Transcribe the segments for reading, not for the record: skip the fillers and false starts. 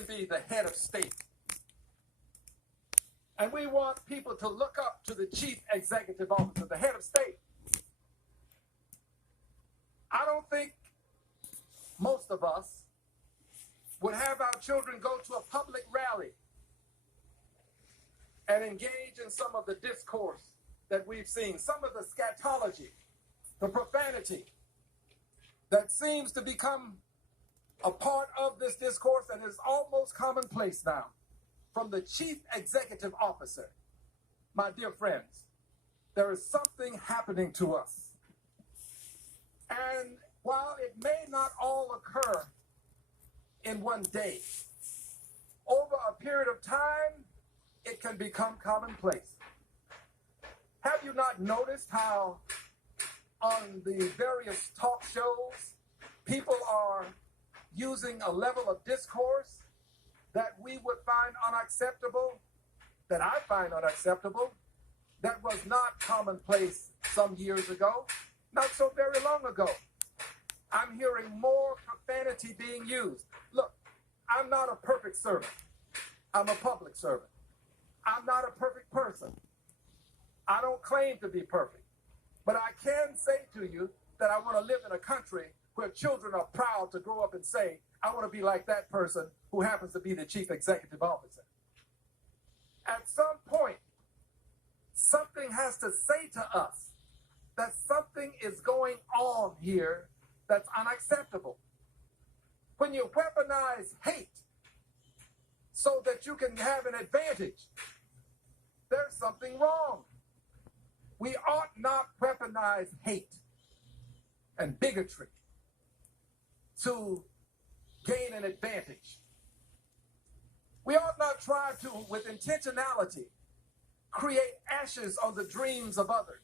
can be the head of state. And we want people to look up to the chief executive officer, the head of state. I don't think most of us would have our children go to a public rally and engage in some of the discourse that we've seen, some of the scatology, the profanity that seems to become a part of this discourse and is almost commonplace now from the chief executive officer. My dear friends, there is something happening to us. And while it may not all occur in one day, over a period of time, it can become commonplace. Have you not noticed how on the various talk shows, people are using a level of discourse that we would find unacceptable, that I find unacceptable, that was not commonplace some years ago, not so very long ago. I'm hearing more profanity being used. Look, I'm not a perfect servant. I'm a public servant. I'm not a perfect person. I don't claim to be perfect. But I can say to you that I want to live in a country where children are proud to grow up and say, I want to be like that person who happens to be the chief executive officer. At some point, something has to say to us that something is going on here that's unacceptable. When you weaponize hate so that you can have an advantage, there's something wrong. We ought not weaponize hate and bigotry to gain an advantage. We ought not try to, with intentionality, create ashes on the dreams of others,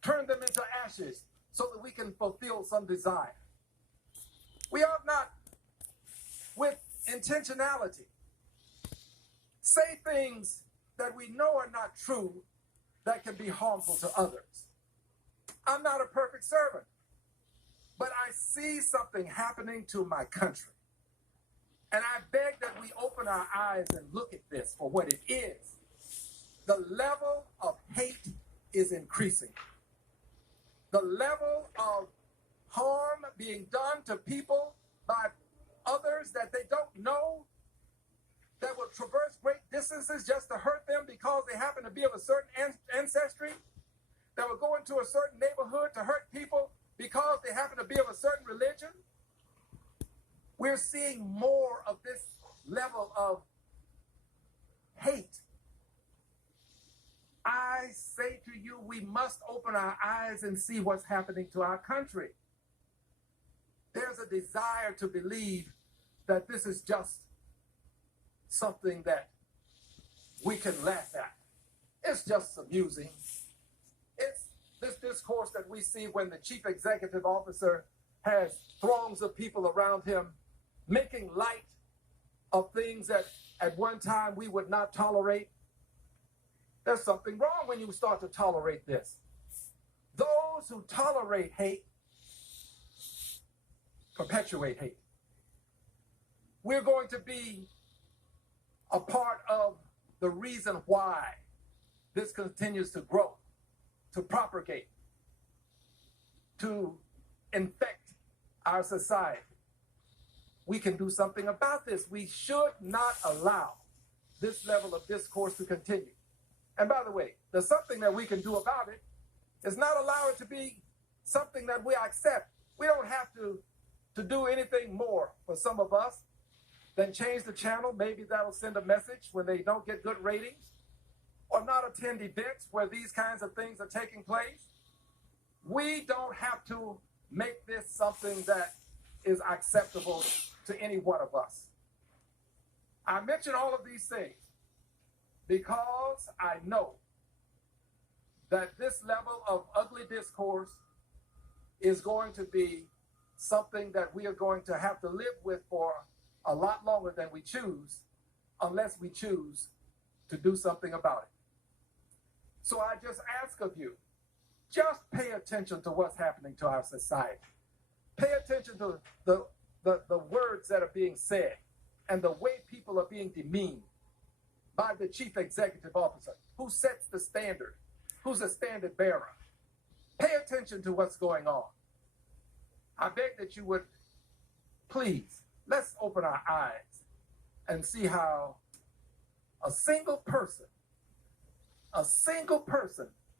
turn them into ashes so that we can fulfill some desire. We ought not, with intentionality, say things that we know are not true that can be harmful to others. I'm not a perfect servant, but I see something happening to my country. And I beg that we open our eyes and look at this for what it is. The level of hate is increasing. The level of harm being done to people by others that they don't know, that will traverse great distances just to hurt them because they happen to be of a certain ancestry, that will go into a certain neighborhood to hurt people because they happen to be of a certain religion. We're seeing more of this level of hate. I say to you, we must open our eyes and see what's happening to our country. There's a desire to believe that this is just something that we can laugh at. It's just amusing. It's this discourse that we see when the chief executive officer has throngs of people around him making light of things that at one time we would not tolerate. There's something wrong when you start to tolerate this. Those who tolerate hate perpetuate hate. We're going to be a part of the reason why this continues to grow, to propagate, to infect our society. We can do something about this. We should not allow this level of discourse to continue. And by the way, there's something that we can do about it. Is not allow it to be something that we accept. We don't have to do anything more for some of us than change the channel. Maybe that'll send a message when they don't get good ratings, or not attend events where these kinds of things are taking place. We don't have to make this something that is acceptable to any one of us. I mention all of these things because I know that this level of ugly discourse is going to be something that we are going to have to live with for a lot longer than we choose, unless we choose to do something about it. So I just ask of you, just pay attention to what's happening to our society. Pay attention to the words that are being said. and the way people are being demeaned by the chief executive officer, who sets the standard, who's a standard bearer. Pay attention to what's going on. I beg that you would, please, let's open our eyes and see how a single person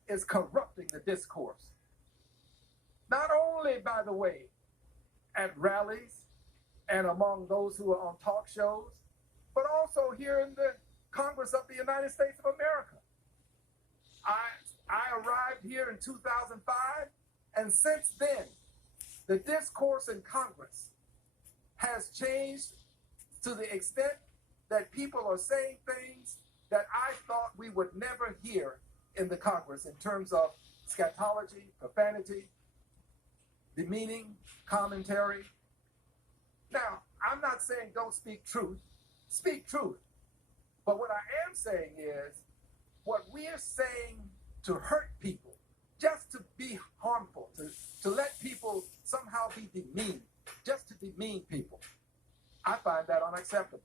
is corrupting the discourse. Not only, by the way, at rallies and among those who are on talk shows, but also here in the Congress of the United States of America. I arrived here in 2005, and since then, the discourse in Congress has changed to the extent that people are saying things that I thought we would never hear in the Congress in terms of scatology, profanity, demeaning commentary. Now, I'm not saying don't speak truth. Speak truth. But what I am saying is, what we are saying to hurt people, just to be harmful, to let people somehow be demeaned, just to demean people, I find that unacceptable.